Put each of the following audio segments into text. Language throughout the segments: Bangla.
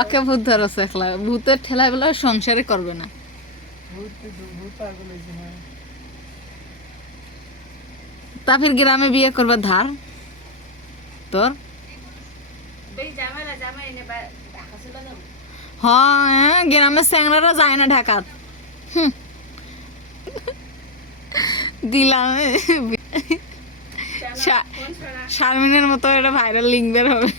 ওকে ভূত ধরছে একলা, ভূতের ঠেলায় বলে সংসারে করবে না। তারপর গ্রামে বিয়ে করবার ধার তোর। হ্যাঁ গ্রামের স্যাংরারা যায় না ঢাকাত। দিলাম শারমিনের মতো একটা ভাইরাল লিঙ্ক বের হবে।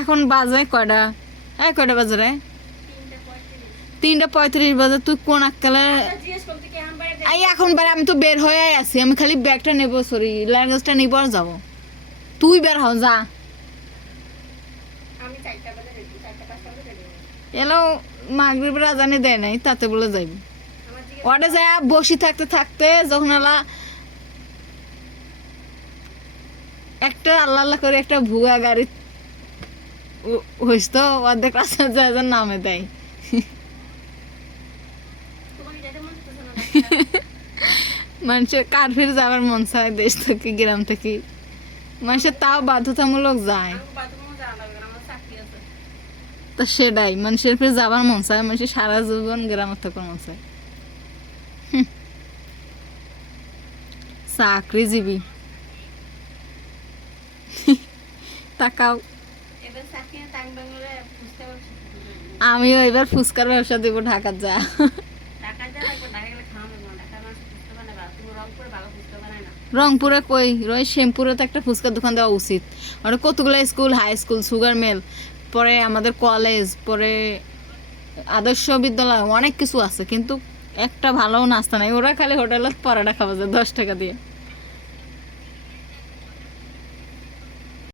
এখন বাজে কয়টা? কয়টা বাজে রে? 3:35 বাজে। তুই কোন আক্কালে এখন বারে? আমি তো বের হয়ে আছি, আমি খালি ব্যাগটা নেবো, সরি লাগেজটা নিব আর যাবো। তুই বের হও যা। এলো মাগরিবের আজানে দেয় নাই, তাতে বলে যাইব। ওটা যায় বসি থাকতে থাকতে যখন একটা আল্লাহ আল্লাহ করে একটা ভুয়া গাড়ি হইস তো অর্ধেক রাস্তা যায় নামে দেয়। মানুষের কারফির যাওয়ার মন চায় দেশ থেকে গ্রাম থেকে, মানুষের তাও বাধ্যতামূলক যায়। তা সেটাই মানুষের ফিরে যাবার মন চায়, মানুষের সারা জীবন গ্রামে থাকার মন চায়। চাকরিজীবী তাকাও। আমিও এবার ফুচকার ব্যবসা দেব ঢাকার যা। রংপুরে কই রই, শ্যামপুরে তো একটা ফুচকার দোকান দেওয়া উচিত। ওটা কতগুলো school, high school, sugar mill, পরে আমাদের কলেজ, পরে আদর্শ বিদ্যালয়, অনেক কিছু আছে, কিন্তু একটা ভালো নাস্তা নাই। ওরা খালি হোটেলে পরোটা খাওয়া যায় 10 টাকা দিয়ে।